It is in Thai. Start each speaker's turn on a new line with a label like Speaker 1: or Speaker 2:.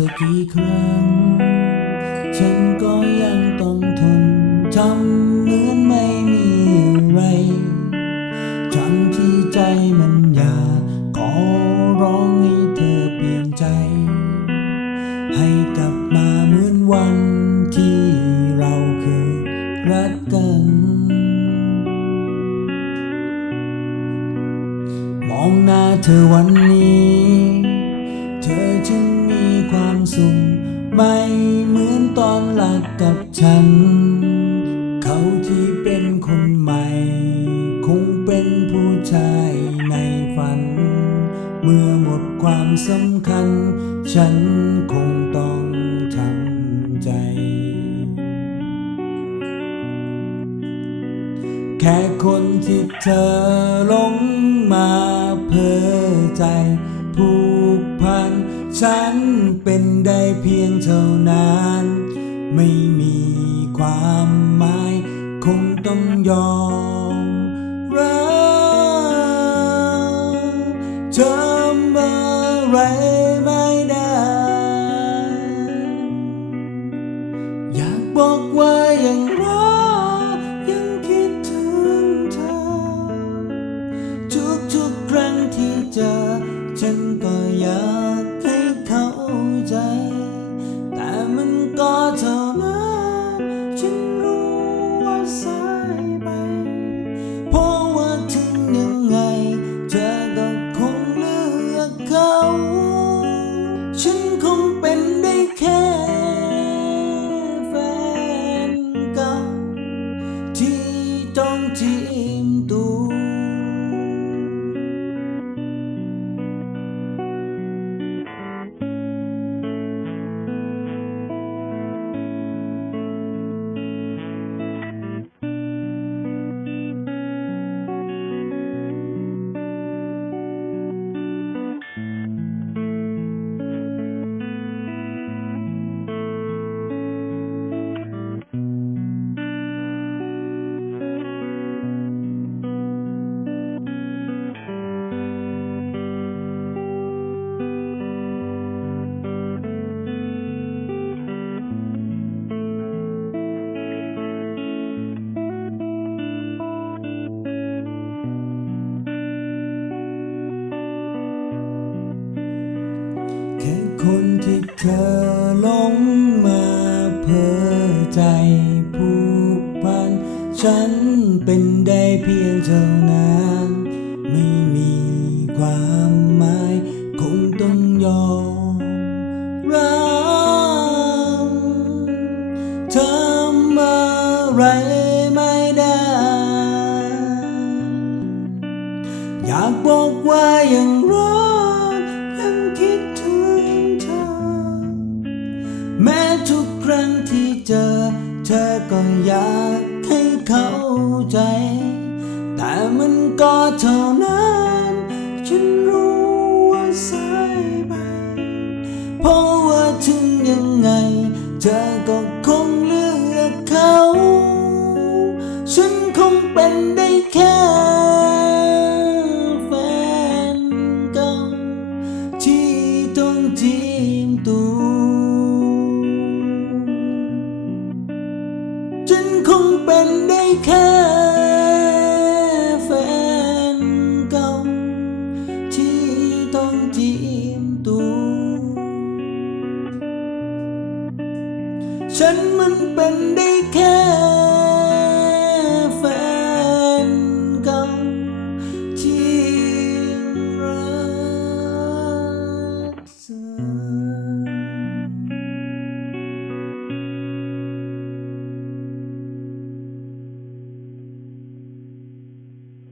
Speaker 1: ธอกี่ครั้ง ฉันก็ยังต้องทนทำเหมือนไม่มีอะไรจำที่ใจมันอยากขอร้องให้เธอเปลี่ยนใจ ให้กลับมาเหมือนวันที่เราเคยรักกัน มองหน้าเธอวันนี้ สุขไม่เหมือนตอนหลักกับฉัน เขาที่เป็นคนใหม่ คงเป็นผู้ชายในฝัน เมื่อหมดความสำคัญ ฉันคงต้องทำใจ แค่คนที่เธอลงมาเพ้อใจผูกพัน ฉันเป็นได้เพียงเท่านั้น ไม่มีความหมาย คงต้องยอม ที่เธอหลงมาเพ้อใจผูกพัน ฉันเป็นได้เพียงเท่านั้น ไม่มีความหมาย คงต้องยอม ก็เท่านั้น ฉันรู้ว่าสายไป เพราะว่าถึงยังไง เธอก็คงเลือกเขา ฉันคงเป็นได้แค่แฟนเก่าที่ต้องจิ้มตัวฉันคงเป็นได้แค่ ฉันมันเป็นได้แค่